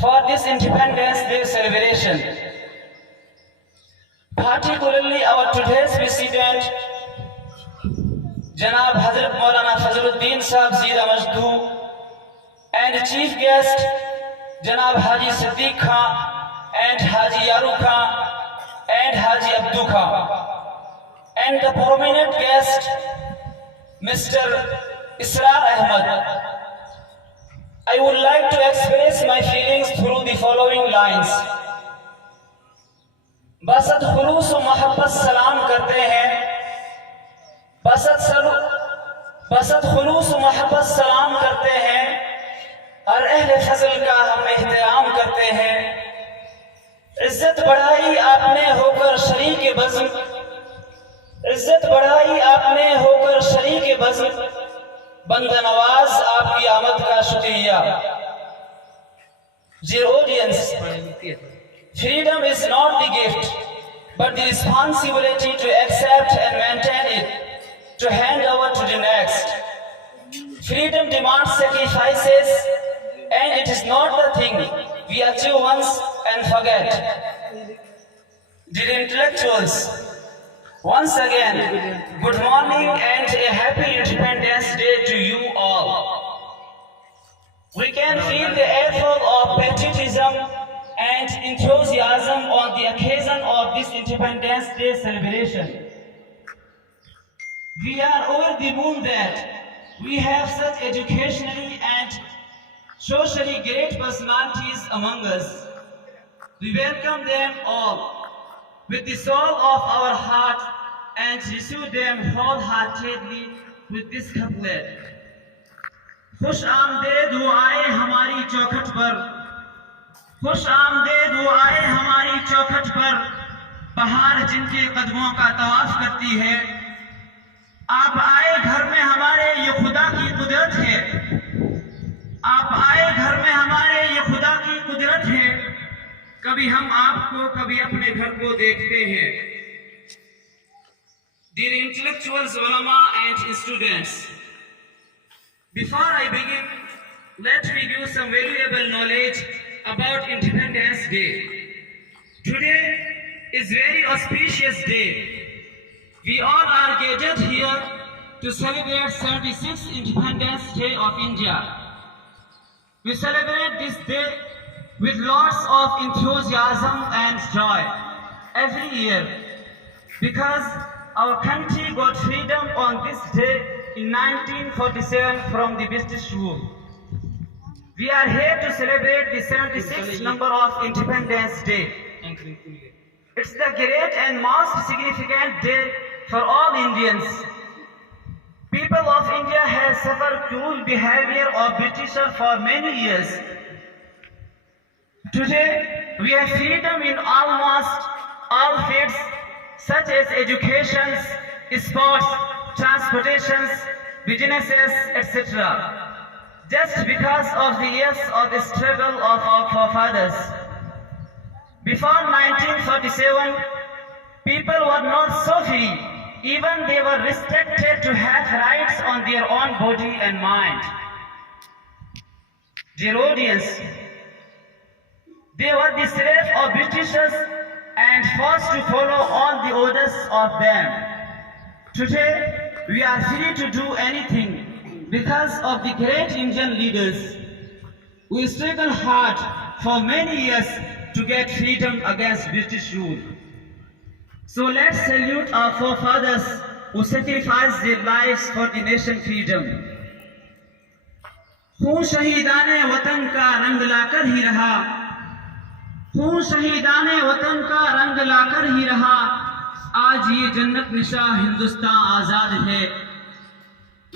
for this Independence Day celebration. Particularly our today's president, Janab Hazrat Maulana Fazluddin Sahab Zira Majdu, and chief guest Janab Haji Siddiq Khan and Haji Yaru Khan and Haji Abdu Khan, and the prominent guest Mr. Israr Ahmad. I would like to express my feelings through the following lines. बसत खुलूस व मोहब्बत सलाम करते हैं, बसत खुलूस व मोहब्बत सलाम करते हैं और अहले फजल का हम एहतराम करते हैं। इज्जत बढ़ाई आपने होकर शरीक बज़्म, इज्जत बढ़ाई आपने होकर शरीक बज़्म, बंदा नवाज आपकी आमद का शुक्रिया। Dear audience, freedom is not the gift, but the responsibility to accept and maintain it, to hand over to the next. Freedom demands sacrifices, and it is not the thing we achieve once and forget. Dear intellectuals, once again, good morning and a happy Independence Day to you all. We can feel the effort of patriotism and enthusiasm on the occasion of this Independence Day celebration. We are over the moon that we have such educationally and socially great personalities among us. We welcome them all with the soul of our heart and receive them wholeheartedly with this couplet. खुश आमदेद वो आए हमारी चौखट पर, खुश आमदेद वो आए हमारी चौखट पर, बहार जिनके कदमों का तवाफ करती है। आप आए घर में हमारे ये खुदा की कुदरत है, आप आए घर में हमारे ये खुदा की कुदरत है, कभी हम आपको कभी अपने घर को देखते हैं। Dear intellectuals, ulama and students, before I begin, let me give some valuable knowledge about Independence Day. Today is very auspicious day. We all are gathered here to celebrate 76th Independence Day of India. We celebrate this day with lots of enthusiasm and joy every year because our country got freedom on this day in 1947 from the British rule. We are here to celebrate the 76th number of Independence Day. It's the great and most significant day for all Indians. People of India have suffered cruel behavior of Britishers for many years. Today, we have freedom in almost all fields such as education, sports, transportations, businesses, etc. Just because of the years of the struggle of our forefathers. Before 1947, people were not so free. Even they were restricted to have rights on their own body and mind. Dear audience, they were the slaves of Britishers and forced to follow all the orders of them. Today, we are free to do anything because of the great Indian leaders. We struggled hard for many years to get freedom against British rule. So let's salute our forefathers who sacrificed their lives for the nation freedom. खून शहीदाने वतन का रंग लाकर ही रहा, खून शहीदाने वतन का रंग लाकर ही रहा, आज ये जन्नत निशा हिंदुस्तान आजाद है।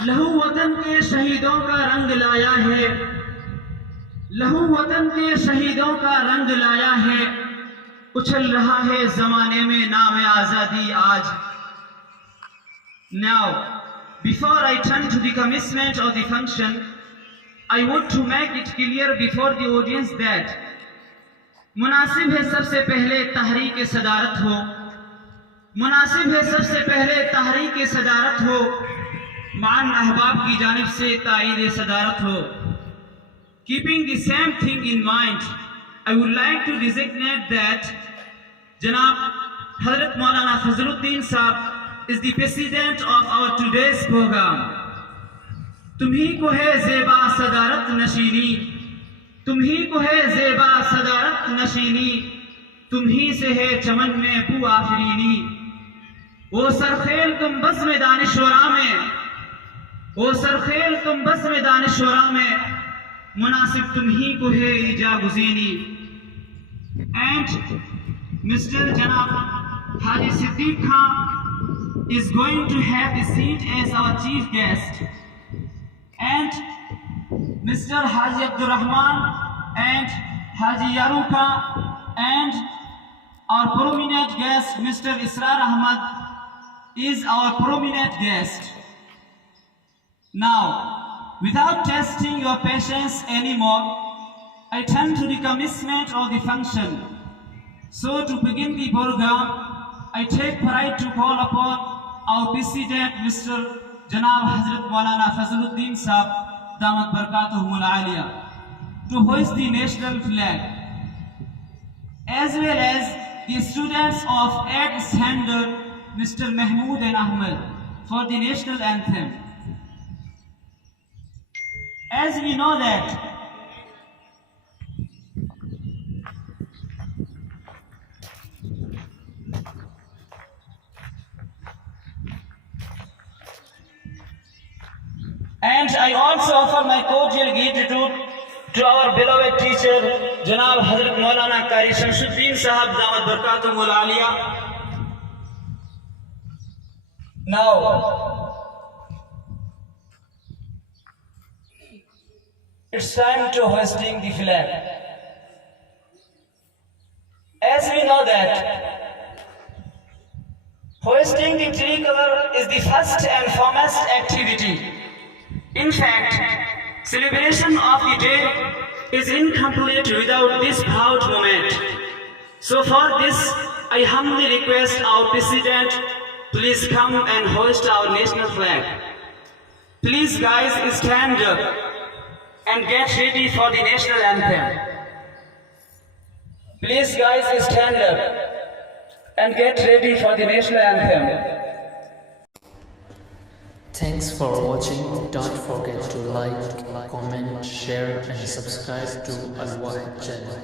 लहू वतन के शहीदों का रंग लाया है, लहू वतन के शहीदों का रंग लाया है, उछल रहा है जमाने में नाम आजादी आज। Now, before I turn to the commencement of the function, I want to make it clear before the audience that मुनासिब है सबसे पहले तहरीक सदारत हो, मुनासिब है सबसे पहले तहरीक सदारत हो, मान अहबाब की जानिब से तायीद सदारत हो Keeping the same thing in mind, I would like to designate that Janab Hazrat Maulana Fazluddin Sahab is the president of our today's program. तुम्ही को है ज़ेबा सदारत नशीनी, तुम्ही को है ज़ेबा सदारत नशीनी, तुम्ही से है चमन में पू आफरीनी। ओ सरखेल तुम बज़्म दानिशवरा में, ओ सरखेल तुम बज़्म दानिशवरा में, मुनासिब तुम्ही को है ईजा गुज़ीनी। And Mr. Janab Haji Siddiq Khan is going to have the seat as our chief guest. And Mr. Haji Abdur Rahman and Haji Yaruka and our prominent guest Mr. Israr Ahmad is our prominent guest. Now, without testing your patience anymore, I turn to the commencement of the function. So to begin the program, I take pride to call upon our President Mr. Janab Hazrat Maulana Fazluddin Sahab Damat Barakatuhumul Aliyah to hoist the national flag, as well as the students of 8th standard Mr. Mahmood and Ahmad for the national anthem. As we know that and I also offer my cordial gratitude to our beloved teacher, Janab Hazrat Maulana Qari Shamsuddin Sahab Damat Barakatuhumul Aliyah. Now, it's time to hoisting the flag. As we know that hoisting the tricolor is the first and foremost activity. In fact, celebration of the day is incomplete without this proud moment. So for this, I humbly request our President, please come and hoist our national flag. Please guys, stand up and get ready for the national anthem. Please guys, stand up and get ready for the national anthem. Thanks for watching. Don't forget to like, comment, share and subscribe to Al-Wahid channel.